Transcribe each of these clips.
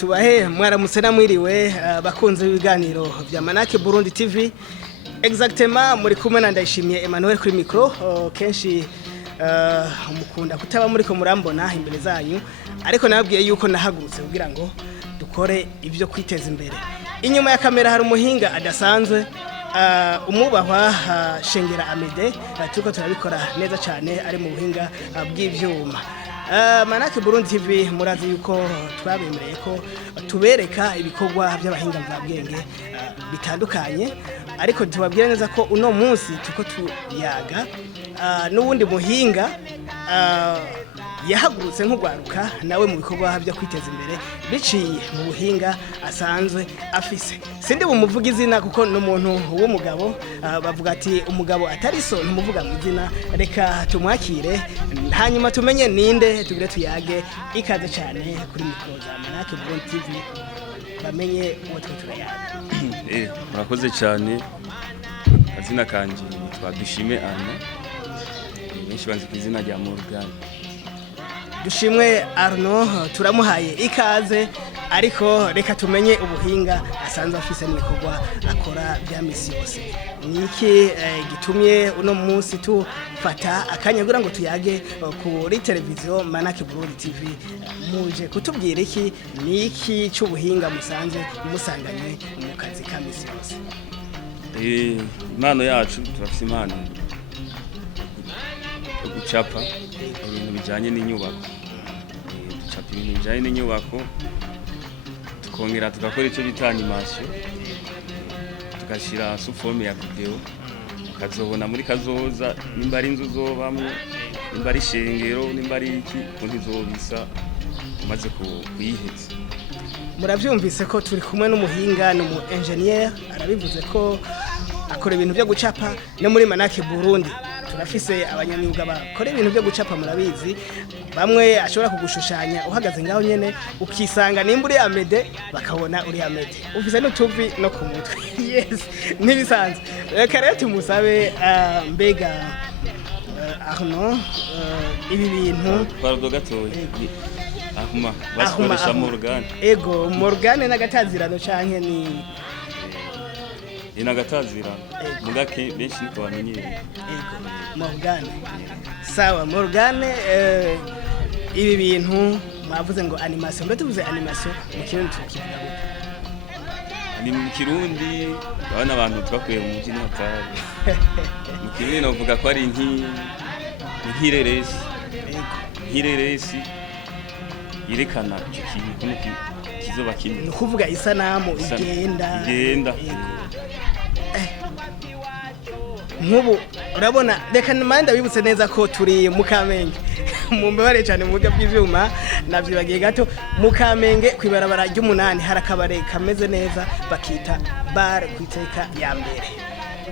tubahe mwaramutse na mwiriwe bakunze ibiganiro bya Manaac Burundi Tv. Exactement muri kumwe na Ndayishimiye Emmanuel kuri micro. Kenshi mukunda kutaba muri ko murambona imbere zanyu, ariko nababwiye yuko nahagurutse kugira ngo dukore ibyo kwiteza imbere. Inyuma ya kamera hari umuhinga adasanzwe, umubahwa Shengera Amede, turiko turabikora neza cyane ari mu buhinga bw'ivyuma. Manaac Burundi TV murazi yuko twabemereye ko tubereka ibikorwa by'abahinga mvabwenge bitandukanye, ariko tubabwira neza ko uno munsi tuko tuyaga n'ubundi muhinga yahagurutse nk'urwaruka nawe mu bikorwa byo kwiteza imbere biciye mu buhinga asanzwe afise. Sindi bumuvuga izina kuko n'umuntu w'umugabo, bavuga ati umugabo atari so ntumuvuga mu izina. Reka tumwakire hanyuma tumenye ninde tugire tuyage. Ikaze cyane kuri mikro za Manaac Burundi TV, bamenye uwo turayaga. Murakoze cyane. Kazina kanje twadushime Armand, benshi banzi ku izina rya Morgan. Dushimwe Arnaud, turamuhaye ikaze, ariko reka tumenye ubuhinga asanzwe afise n'ibikorwa akora bya misi yose. Niki gitumye uno munsi tufata akanya kugira ngo tuyage kuri televiziyo Manaac Burundi TV? Muje kutubwira iki niki cy'ubuhinga musanze musanganye mu kazi ka misi yose? Impano yacu turafise impano gucapa ibintu bijanye n'inyubako. Ducapa ibintu bijanye n'inyubako, tukongera tugakora icyo bita animation, tugashira suforme ya video, ukazobona muri kazoza nimba ari inzu zobamwe, nimba ari shengero, nimba ari iki kundi zobisa umaze kuyiheza. Muravyumvise ko turi kumwe n'umuhinga n'umu engineer, arabivuze ko akora ibintu byo gucapa no muri Manaac Burundi. Turafise abanyamyuga bakora ibintu byo gucapa, murabizi bamwe ashobora kugushushanya uhagaze ngaho nyene ukisanga nimba uri Amede bakabona uri Amede, ufise n'utuvi no ku mutwe. Yes, nibisanzwe. Reka rero tumusabe mbega Arnaud, ibi bintu pardon gatoye ahuma basikoresha Morgan. Ego Morgan n'agatazirano canke ni inagatazira mugake benshi niko bamenyereye. Ego Morgan. Sawa Morgan, ibi bintu mwavuze ngo animation, mbe tuvuze animation mu Kirundi tukivuga gute? Ni mu Kirundi abana abantu twakuye mu mujyi n'atari. Mu Kirundi navuga ko ari nkireresi. Ego nkireresi yerekana icyo kintu kizoba kinini. Ni kuvuga isanamu igenda. Nkubu urabona, reka nimanda bibutse neza ko turi mu Kamenge. Mumbabare cyane mu buryo bw'ivyuma navyibagiye gato. Mu Kamenge kwibarabara ry'umunani harakabare kameze neza bakita bar kwiteka ya mbere.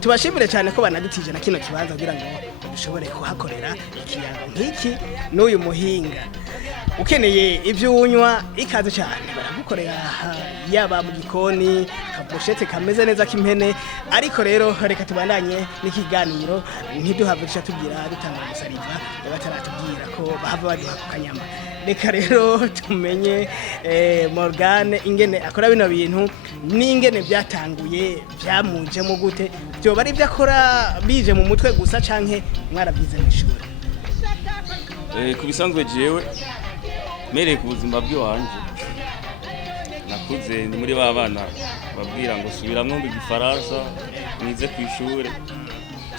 Tubashimire cyane ko banadutije na kino kibanza kugira ngo dushobore kuhakorera ikiyago nk'iki n'uyu muhinga. Ukeneye ibyo unywa ikaze cyane baragukorera, yaba mu gikoni kabushete kameze neza k'impene. Ariko rero reka tubandanye n'ikiganiro, ntiduhavurisha tugira dutanga umusariva bataratubwira ko bahava baduha ku kanyama. Reka rero tumenye Morgan ingene akora bino bintu n'ingene byatanguye, byamujemo gute, byo bari byo akora bije mu mutwe gusa canke mwarabyize mu ishuri? Kubisanzwe jewe mereye ku buzima bw'iwanje, nakuze ni muri ba bana babwira ngo subiramwo mu Gifaransa nize ku ishuri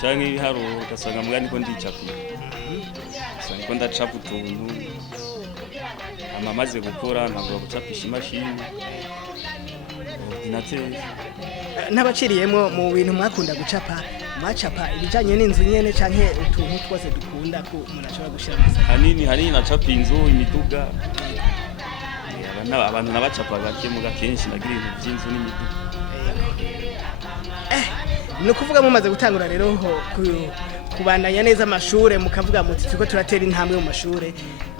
canke ibiharuro, ugasanga mbwa niko ndicapira, usanga ko ndacapa utuntu amaze gukora ntabwo gucapisha imashini ordinateur. N'abaciriyemo mu bintu mwakunda gucapa, mwacapa ibijanye n'inzu nyene canke utuntu twose dukunda ko umuntu ashobora gushira mu saka? Hanini nacapa inzu, imiduga. Abantu nabacapa gake mu gakenshi nagira ibintu by'inzu n'imiduga. No kuvuga mumaze gutangura rero kubandanya neza amashure, mukavuga muti tuko turatera intambwe mu mashure,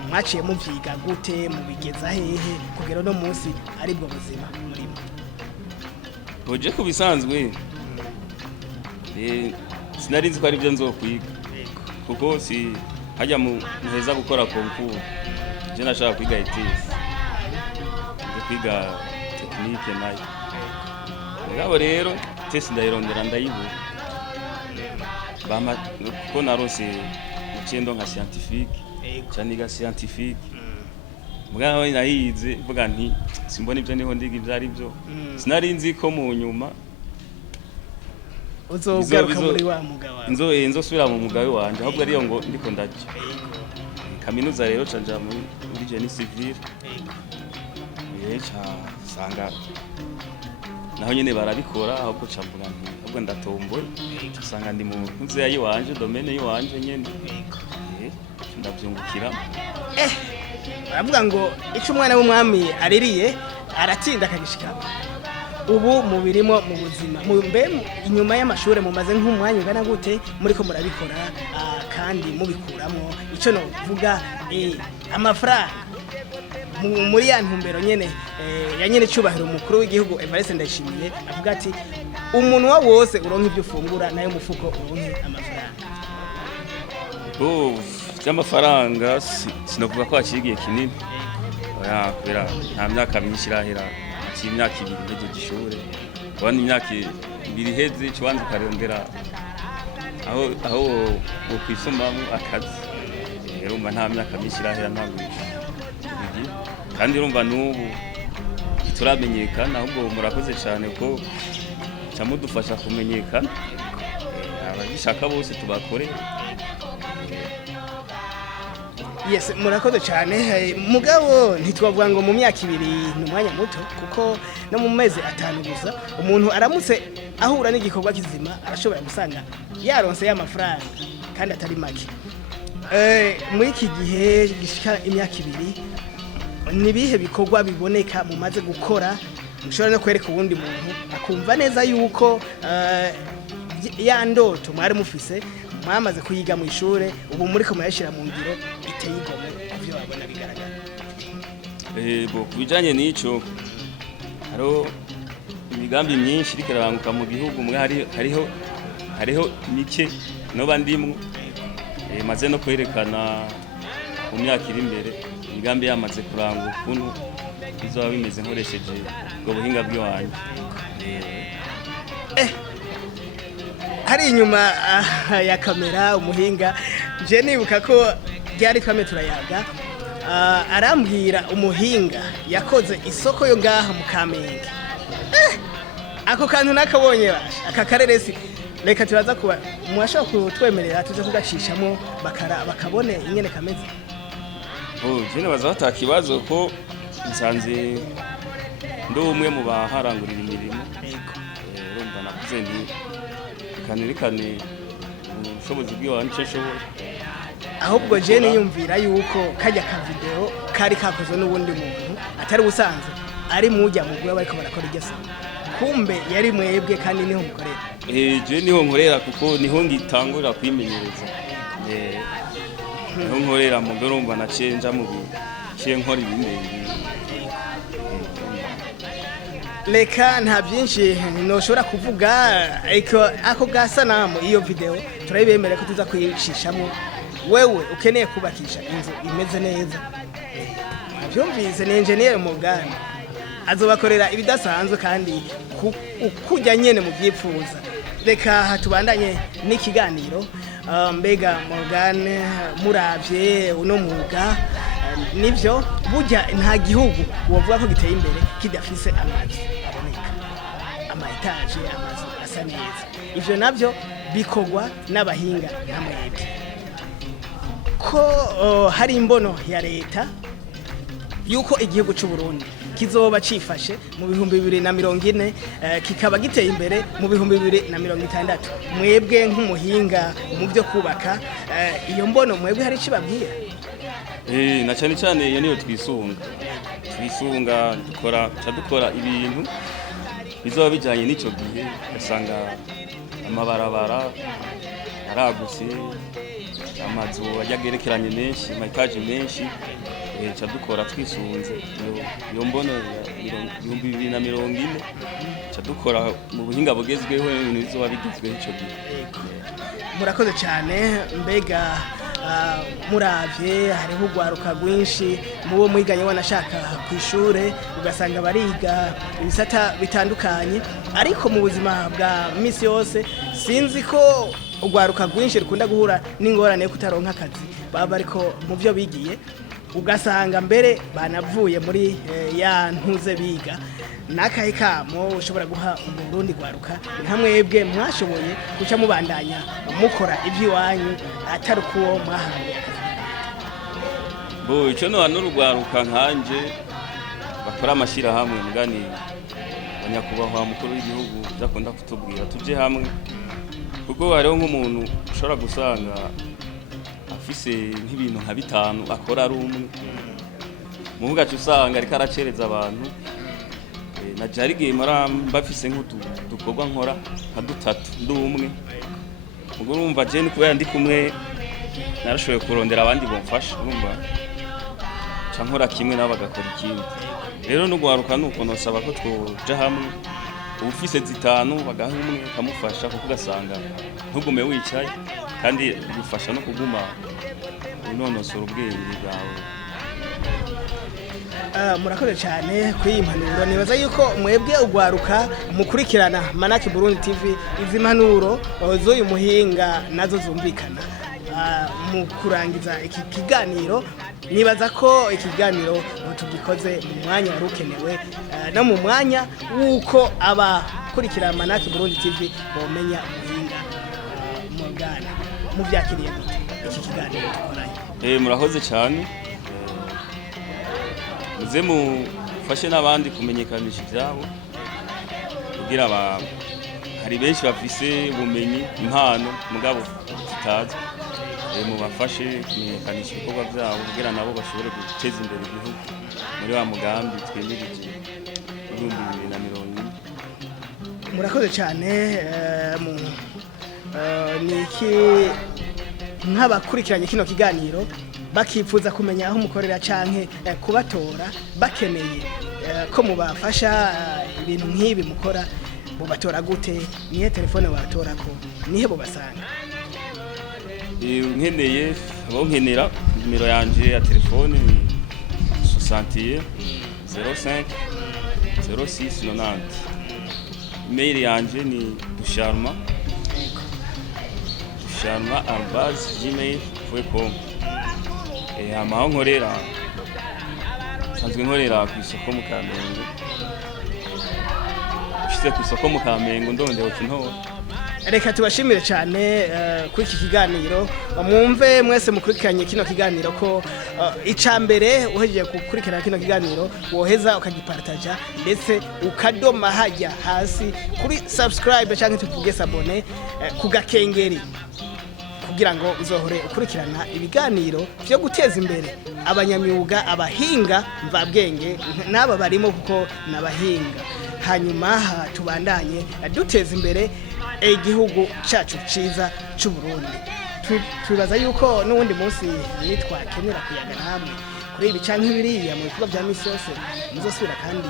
mwaciye muvyiga gute, mubigeza hehe kugera no munsi ari bwo buzima murimo? Oje kubisanzwe sinari nzi ko ari byo nzokwiga, kuko si hajya muheza gukora concours je nashaka kwiga ETS. kwiga tekinike nayo mugabo rero tesi ndayirondera ndayibura kuko narose mucendo nka scientifique cyaniga scientifique mugabo nayize vuga nti simbona ibyo niho ndiga ibyo ari byo sinari nzi ko mu nyuma uzogaruka muri wa mugabo nzosubira mu mugabe wanje ahubwo ariyo ngo ndiko ndaje kaminuza rero canja muri génie civil sanga naho nyene barabikora ahubwo camvuga nti ahubwo ndatomboye usanga ndi mu nzu yiwanje domaine yiwanje nyene ndavyungukira baravuga ngo ico umwana w'umwami aririye aratinda akagishikamo ubu mubirimo mu buzima mbe inyuma y'amashure mumaze nk'umwanya ungana gute muriko murabikora kandi mubikuramo ico no vuga amafaranga muri ya ntumbero nyene ya nyene cyubahiro umukuru w'igihugu Evariste Ndayishimiye avuga ati umuntu wa wose uronka ibyo ufungura nayo mufuko uronke amafaranga by'amafaranga sinavuga ko haciye kinini kubera nta myaka myinshi irahera imyaka 2 ntegeje ishure abandi imyaka 2 iheze cwanze ukarondera aho kwisomamo akazi urumva nta myaka myinshi irahera ntabwo kandi urumva n'ubu turamenyekana ahubwo murakoze cyane ko cyamudufasha kumenyekana abagishaka bose tubakore Yes, murakoze cyane mugabo ntitwavuga ngo mu myaka 2 n'umwanya muto kuko no mu mezi 5 gusa umuntu aramutse ahura n'igikorwa kizima arashobora gusanga yaronse y'amafaranga kandi atari make muri iki gihe gishika imyaka 2 nibihe bikorwa biboneka mumaze gukora mushobora no kwereka ubundi muntu akumva neza yuko ya ndoto mwari mufise mwamaze kuyiga mu ishure ubu muri ko muyashira mu ngiro iteye igomwe kuvyo babona bigaragara kubijanye n'ico haro imigambi myinshi rikiraranguka mu gihugu mwe hariho mike no bandimwe maze no kwerekana mu myaka iri imbere imigambi yamaze kuranguka ukuntu bizoba bimeze nkoresheje ubwo buhinga bw'iwanyu hari inyuma ya kamera umuhinga je nibuka ko byari twame turayaga arambwira umuhinga yakoze isoko yo ngaha mu Kamenge ako kantu nakabonye basha aka kareresi reka turaza kuba mwashaka kutwemerera tuze kugashishamo bakabone ingene kameze jene bazata kibazo ko nsanze ndo umwe mu baharangurira imirimo urumva navuze ndi kanirikane ubushobozi bw'iwanje shoboye ahubwo je niyumvira yuko kajya ka video kari kakozwe n'ubundi muntu atari busanzwe ari mujya mu gura bariko barakora igesa kumbe yari mwebwe kandi niho mukorera je niho nkorera kuko niho ngitangura kwimenyereza niho nkorera mu dorumva na cenja mu bice nkora ibindi Leka nta byinshi noshobora kuvuga ariko ako gasanamu iyo video turayibemera ko tuza kuyishishamo wewe ukeneye kubakisha inzu imeze neza byumvise ni engineer Mugani azobakorera ibidasanzwe kandi ukujya nyene mu byipfuza reka tubandanye n'ikiganiro mbega Mugani muravye uno mwuga nivyo burya nta gihugu wovuga ko giteye imbere kidafise amazi aboneka ama etage amazu asa neza ivyo navyo bikogwa n'abahinga n'amayede ko hari imbono ya leta yuko igihugu cy'u Burundi kizoba cifashe mu 2040 kikaba giteye imbere mu 2060 mwebwe nk'umuhinga mu byo kubaka iyo mbono mwebwe hari cibabwira na cyane cyane iyo niyo twisunga dukora ibintu bizoba bijanye n'ico gihe gasanga amabarabara araguse amazu yagerekeranye menshi amataje menshi dukora twisunze iyo mbono ya 2040 dukora mu buhinga bugezweho ibintu bizoba bigezweho ico gihe murakoze cyane mbega muravye hariho urwaruka rwinshi mubo mwiganye wanashaka ku ishure ugasanga bariga ibisata bitandukanye ariko mu buzima bwa misi yose sinzi ko urwaruka rwinshi rukunda guhura n'ingorane yo kutaronka akazi baba ariko mu byo bigiye ugasanga mbere banavuye muri ya ntuze biga nakahe kamo ushobora guha Burundi rwaruka nka mwebwe mwashoboye guca mubandanya mukora iby'iwanyu atari uko mwahawe bo ico no n'urwaruka nkanje bakora amashirahamwe mugani abanyakubahwa mukuru w'igihugu byakunda kutubwira tuje hamwe kuko hariho nk'umuntu ushobora gusanga afise nk'ibintu nka bitanu akora ari umwe muvuga cyo usanga ariko aracereza abantu na jarige mbafise nk'udukorwa nkora nka dutatu ndi umwe ubwo urumva je ni kubera ndi kumwe narashoboye kurondera abandi bomfasha urumva cankora kimwe nabo bagakora ikindi rero no guharuka nuko nosaba ko twoja hamwe ubufise zitanu bagaha umwe kamufasha kuko ugasanga ntugume wicaye kandi bifasha no kuguma unonosora ubwenge bwawe. Murakoze cyane kuri iyi mpanuro nibaza yuko mwebwe urwaruka mukurikirana Manaac Burundi Tv izi mpanuro z'uyu muhinga nazo zumvikana mu kurangiza iki kiganiro nibaza ko ikiganiro tugikoze mu mwanya wari ukenewe no mu mwanya w'uko abakurikira Manaac Burundi TV bomenya umuhinga mugana mu byakiriye iki kiganiro dukoranye. Murakoze cyane muze mufashe n'abandi kumenyekanisha ibyabo kugira hari benshi bafise ubumenyi impano mugabo tutazi mubafashe kumenyekanisha ibikorwa byabo kugira nabo bashobore guteza imbere igihugu muri wa mugambi twemereye 2040. Murakoze cyane niki nk'abakurikiranye kino kiganiro bakifuza kumenya aho mukorera canke kubatora bakeneye ko mubafasha ibintu nk'ibi mukora mubatora gute nihe telefone batora ko nihe bobasanga nkeneye bonkenera numero yanje ya telefone 61 05 06 90 email yanje ni dusharma@gmail.com amaho nkorera sanzwe nkorera ku isoko mu Kamenge ushitse ku isoko mu Kamenge ndondewe kinto. Reka tubashimire cyane kuri iki kiganiro mwumve mwese mukurikiranye kino kiganiro ko icambere uhejeje gukurikirana kino kiganiro woheza ukagipartaja ndetse ukadoma hajya hasi kuri subscribe cyangwa tuvuge sabone kugakengeri kugira ngo uzohore ukurikirana ibiganiro byo guteza imbere abanyamyuga abahinga mvabwenge n'aba barimo kuko nabahinga hanyuma tubandanye duteza imbere igihugu cyacu ciza cy'u Burundi. Tubaza yuko n'ubundi munsi nitwakenera kuyaga namwe kuri ibi canke biriya mu bikorwa bya misi yose muzosubira kandi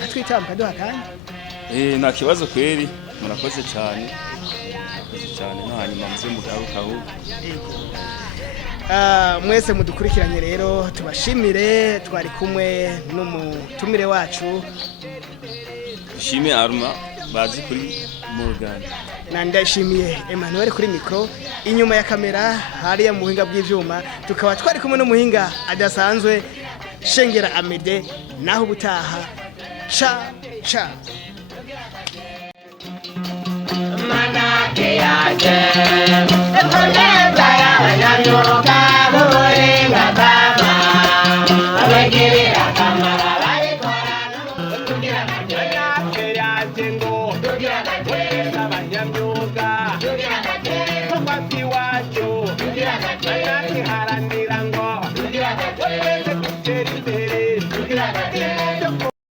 katwita mukaduha kandi nta kibazo kweri murakoze cyane no hanyuma muze mugarukaho. Mwese mudukurikiranye rero tubashimire twari kumwe n'umutumire wacu Ir Armand bazi kuri Morgan na ndashimiye Emmanuel kuri mikro inyuma ya kamera hariya mu buhinga bw'ivyuma tukaba twari kumwe n'umuhinga adasanzwe Shengera Amede naho ubutaha cha Manaac yaje